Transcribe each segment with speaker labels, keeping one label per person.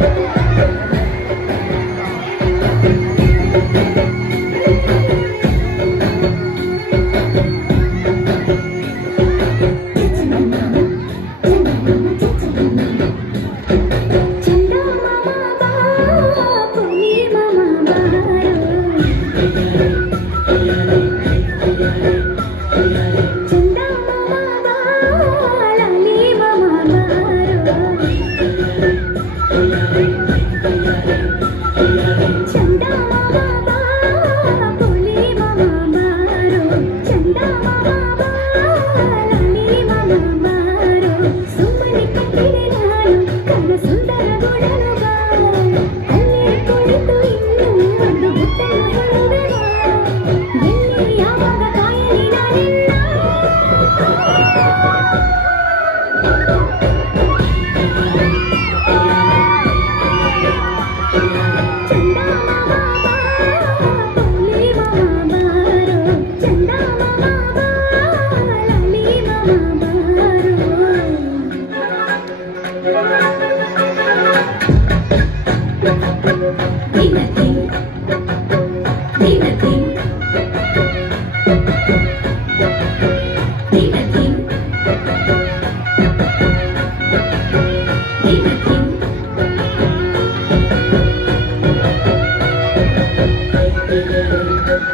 Speaker 1: Thank okay. you.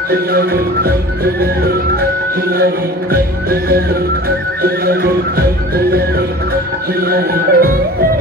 Speaker 1: Thank you.